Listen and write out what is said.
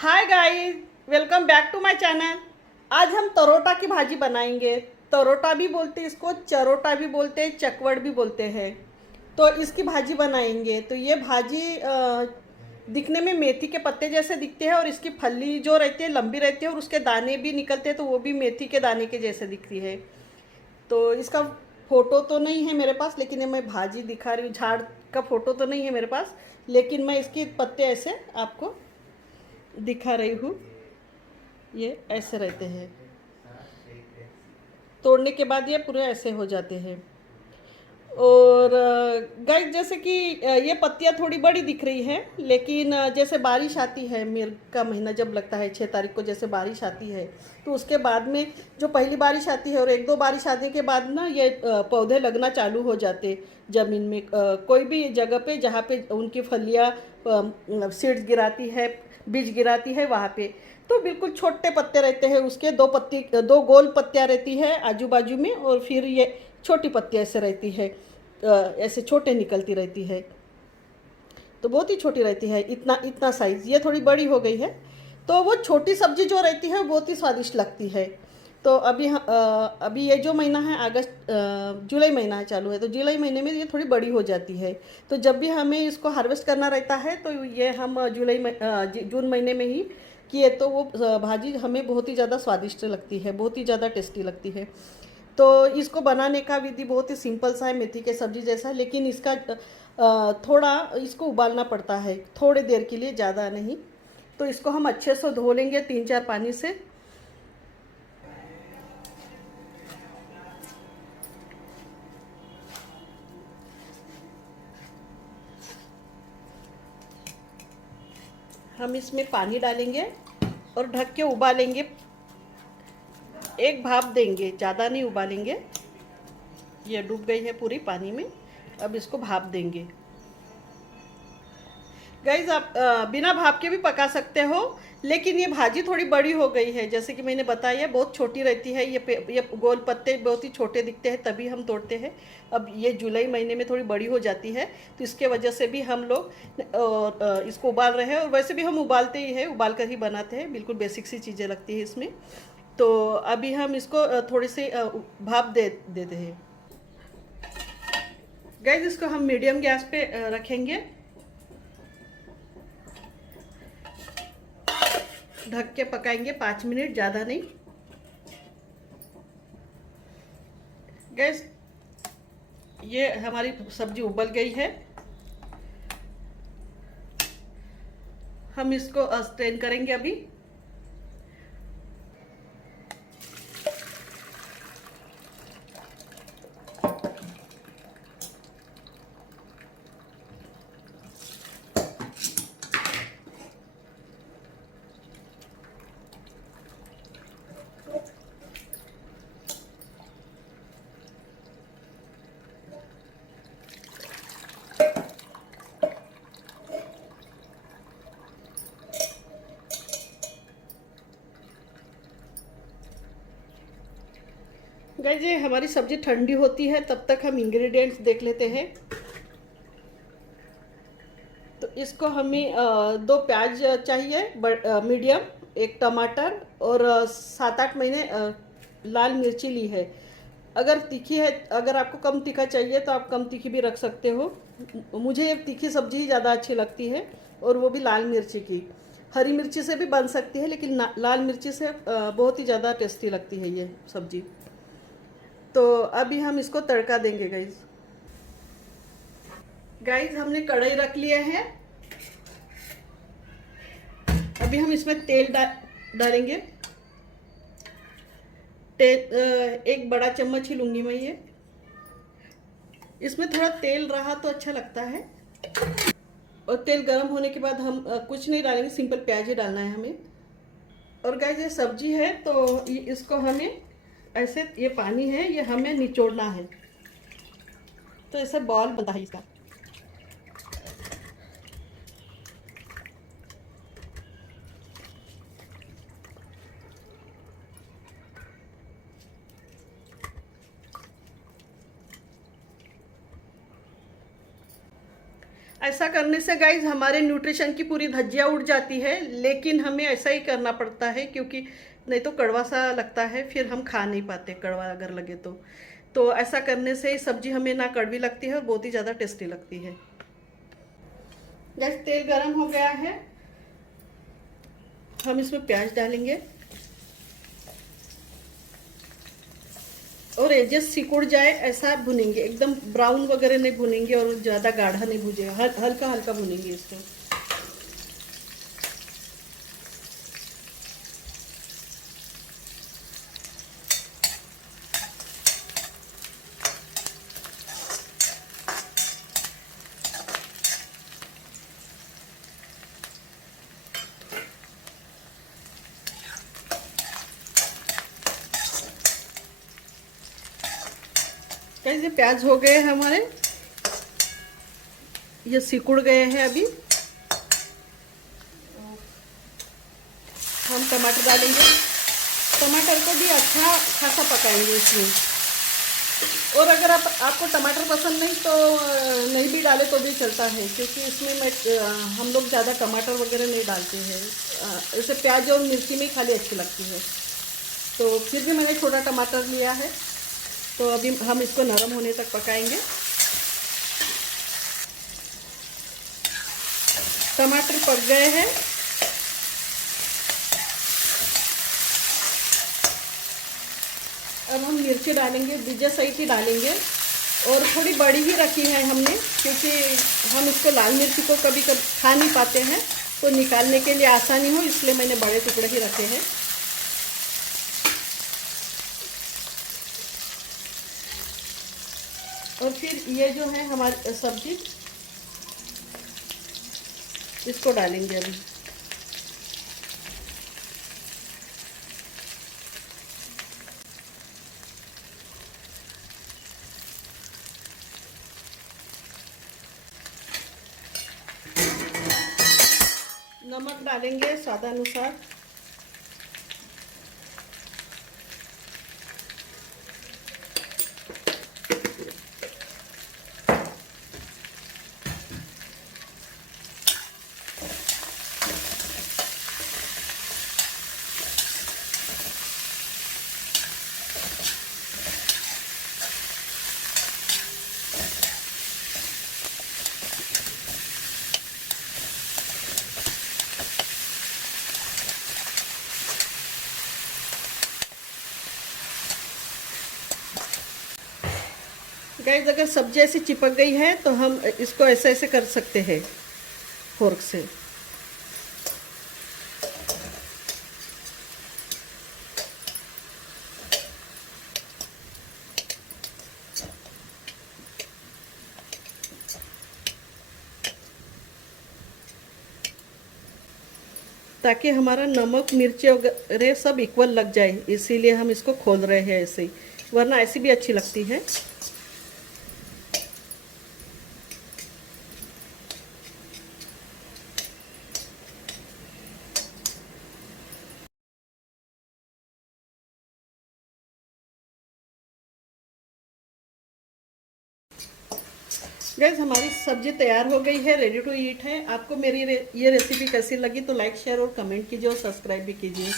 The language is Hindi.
Hi guys, welcome back to my channel. आज हम तरोटा की भाजी बनाएंगे। तरोटा भी बोलते हैं इसको, चरोटा भी बोलते हैं, चकवड़ भी बोलते हैं। तो इसकी भाजी बनाएंगे। तो ये भाजी दिखने में मेथी के पत्ते जैसे दिखते हैं और इसकी फली जो रहती है लंबी रहती है और उसके दाने भी निकलते हैं तो वो भी मेथी के दाने के जैसे दिखती है। तो इसका फ़ोटो तो नहीं है मेरे पास, लेकिन ये मैं भाजी दिखा रही हूँ। झाड़ का फ़ोटो तो नहीं है मेरे पास, लेकिन मैं इसके पत्ते ऐसे आपको दिखा रही हूँ। ये ऐसे रहते हैं, तोड़ने के बाद ये पूरे ऐसे हो जाते हैं। और गाइस, जैसे कि ये पत्तियाँ थोड़ी बड़ी दिख रही हैं, लेकिन जैसे बारिश आती है, मिर्ग का महीना जब लगता है 6 तारीख को, जैसे बारिश आती है तो उसके बाद में जो पहली बारिश आती है और एक दो बारिश आने के बाद ना ये पौधे लगना चालू हो जाते ज़मीन में। कोई भी जगह पे जहाँ पे उनकी फलियाँ सीड्स गिराती है, बीज गिराती है, वहाँ पे तो बिल्कुल छोटे पत्ते रहते हैं उसके। दो गोल पत्तियाँ रहती है आजू बाजू में, और फिर ये छोटी पत्तियाँ ऐसे रहती है, ऐसे छोटे निकलती रहती है। तो बहुत ही छोटी रहती है, इतना इतना साइज़। ये थोड़ी बड़ी हो गई है, तो वो छोटी सब्जी जो रहती है वो बहुत ही स्वादिष्ट लगती है। तो अभी ये जो महीना है अगस्त, जुलाई महीना है चालू है, तो जुलाई महीने में ये थोड़ी बड़ी हो जाती है। तो जब भी हमें इसको हार्वेस्ट करना रहता है तो ये हम जून महीने में ही किए तो वो भाजी हमें बहुत ही ज़्यादा स्वादिष्ट लगती है, बहुत ही ज़्यादा टेस्टी लगती है। तो इसको बनाने का विधि बहुत ही सिंपल सा है, मेथी के सब्जी जैसा, लेकिन इसका थोड़ा इसको उबालना पड़ता है थोड़ी देर के लिए, ज़्यादा नहीं। तो इसको हम अच्छे से धो लेंगे 3-4 पानी से। हम इसमें पानी डालेंगे और ढक के उबालेंगे। एक भाप देंगे, ज़्यादा नहीं उबालेंगे। ये डूब गई है पूरी पानी में, अब इसको भाप देंगे। गाइज, आप बिना भाप के भी पका सकते हो, लेकिन ये भाजी थोड़ी बड़ी हो गई है। जैसे कि मैंने बताया, बहुत छोटी रहती है। ये गोल पत्ते बहुत ही छोटे दिखते हैं, तभी हम तोड़ते हैं। अब ये जुलाई महीने में थोड़ी बड़ी हो जाती है, तो इसके वजह से भी हम लोग इसको उबाल रहे हैं। और वैसे भी हम उबालते ही हैं, उबाल कर ही बनाते हैं। बिल्कुल बेसिक सी चीज़ें लगती है इसमें। तो अभी हम इसको थोड़ी सी भाप दे देते हैं। गाइज, इसको हम मीडियम गैस पे रखेंगे, ढक के पकाएंगे 5 मिनट, ज़्यादा नहीं। गैस, ये हमारी सब्जी उबल गई है। हम इसको स्ट्रेन करेंगे अभी। गाइस, ये हमारी सब्जी ठंडी होती है तब तक हम इंग्रेडिएंट्स देख लेते हैं। तो इसको हमें 2 प्याज चाहिए, मीडियम, एक टमाटर, और 7-8 लाल मिर्ची ली है। अगर तीखी है, अगर आपको कम तीखा चाहिए तो आप कम तीखी भी रख सकते हो। मुझे ये तीखी सब्जी ही ज़्यादा अच्छी लगती है, और वो भी लाल मिर्ची की। हरी मिर्ची से भी बन सकती है, लेकिन लाल मिर्ची से बहुत ही ज़्यादा टेस्टी लगती है ये सब्जी। तो अभी हम इसको तड़का देंगे गाइज। गाइज, हमने कढ़ाई रख लिया है। अभी हम इसमें तेल डालेंगे। एक बड़ा चम्मच ही लूंगी मैं ये। इसमें थोड़ा तेल रहा तो अच्छा लगता है। और तेल गर्म होने के बाद हम कुछ नहीं डालेंगे, सिंपल प्याज ही डालना है हमें। और गाइस, ये सब्जी है तो इसको हमें ऐसे, ये पानी है ये हमें निचोड़ना है, तो ऐसा बॉल बनता है इसका। ऐसा करने से गाइज हमारे न्यूट्रिशन की पूरी धज्जियाँ उड़ जाती है, लेकिन हमें ऐसा ही करना पड़ता है क्योंकि नहीं तो कड़वा सा लगता है, फिर हम खा नहीं पाते कड़वा अगर लगे तो ऐसा करने से सब्जी हमें ना कड़वी लगती है और बहुत ही ज़्यादा टेस्टी लगती है। गैस तेल गरम हो गया है, हम इसमें प्याज डालेंगे और एजेस सिकुड़ जाए ऐसा भुनेंगे, एकदम ब्राउन वगैरह नहीं भुनेंगे और ज़्यादा गाढ़ा नहीं भुजेगा, हल्का हल्का भुनेंगे इसको। कैसे प्याज हो गए हमारे, ये सिकुड़ गए हैं। अभी हम टमाटर डालेंगे, टमाटर को भी अच्छा खासा पकाएंगे इसमें। और अगर आपको टमाटर पसंद नहीं तो नहीं भी डाले तो भी चलता है, क्योंकि इसमें हम लोग ज़्यादा टमाटर वगैरह नहीं डालते हैं, ऐसे प्याज और मिर्ची में खाली अच्छी लगती है। तो फिर भी मैंने छोटा टमाटर लिया है, तो अभी हम इसको नरम होने तक पकाएंगे। टमाटर पक गए हैं, अब हम मिर्ची डालेंगे, बीजे सहित ही डालेंगे और थोड़ी बड़ी ही रखी है हमने, क्योंकि हम इसको लाल मिर्ची को कभी कभी खा नहीं पाते हैं, तो निकालने के लिए आसानी हो इसलिए मैंने बड़े टुकड़े ही रखे हैं। और फिर ये जो है हमारी सब्जी, इसको डालेंगे अभी। नमक डालेंगे स्वादानुसार। गाइस अगर सब्जी ऐसी चिपक गई है तो हम इसको ऐसे ऐसे कर सकते हैं फोर्क से। ताकि हमारा नमक मिर्ची वगैरह सब इक्वल लग जाए, इसीलिए हम इसको खोल रहे हैं ऐसे ही, वरना ऐसी भी अच्छी लगती है। गैस हमारी सब्जी तैयार हो गई है, रेडी टू ईट है। आपको मेरी ये रेसिपी कैसी लगी तो लाइक शेयर और कमेंट कीजिए और सब्सक्राइब भी कीजिए।